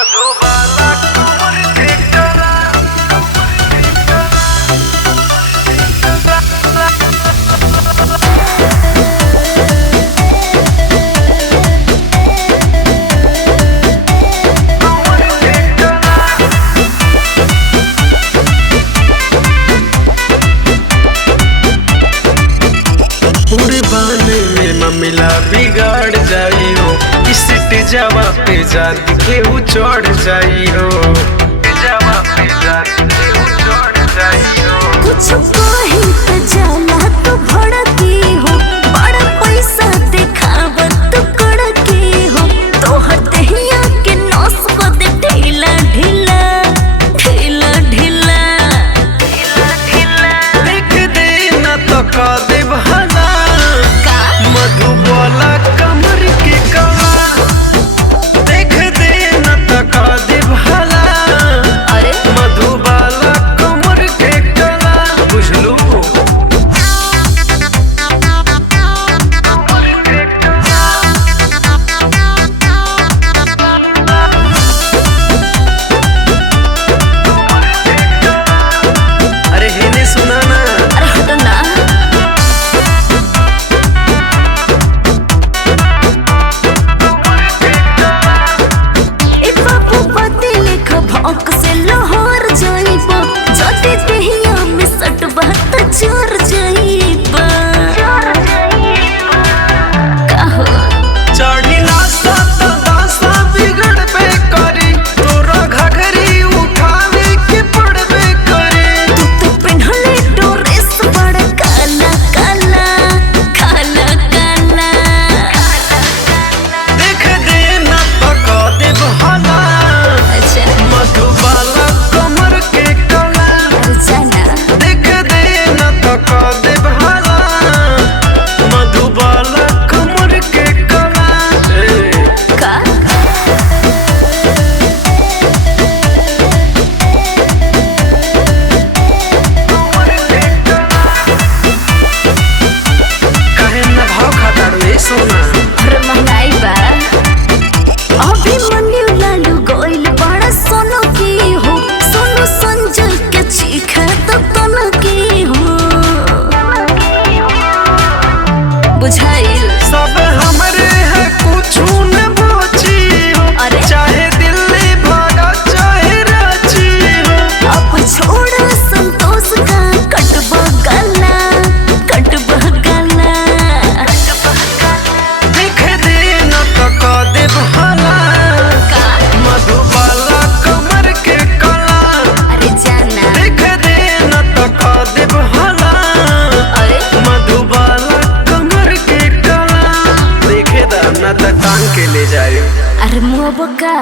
मधुबाला कमर के कला पूरे बहाने में ममिला बिगाड़ जाई हो, इस जवा पे जाती के वो चढ़ जाई हो, जवा पे जाती के वो चढ़ जाई हो। कुछ कही त जाला तो भड़की हो, बड़ा पैसा दिखावत तो कड़की हो, तोहर देहिया के नस को दे ढीला ढीला ढीला ढीला ढीला ढीला। देख दे न तो का दे भला का मधुबाला कमर के कला, देख दे न तो का दे भला अरे मधुबाला कमर के कला। बुझलू अरे हेने सुना ना, अरे हटो ना। ए बाबू बाते लेख भौंक से लाहौर जाइबा, जदी देहिया में सटबा त चोर जाइबा। कहो चढ़ी नास्ता तो दासा बिगड़ पे करी, तोरा घघरी उठावे के पड़बे करे। तू तो पिन्हले ड्रेस बड़ा काला काला काला काला। देख दे न तो का दे भला अच्छा मधुबाला कमर के कला, अरे जाना देख दे न तो का दे भला मधुबाला कमर के कला। का काहे न भाव खाता रे सोना, अरे महंगाई बा। अभी मन्यू लालू गोइल बड़ा सोनो की हो, सोनू संजय के चीखा तो तनो की हो। बुझाइल सब हमरे है कुछू न बची हो, अरे चाहे दिल्ली भागा चाहे रांची हो। अब छोड़ संतोष का कटबा गला कटबा गला। देख दे न तो का दे भला का मधुबाला कमर के कला, अरे जाना देख दे न तो का दे भला अरे मधुबाला कमर के कला। देखे दा न तो टांग के ले जाए। अरे मोबका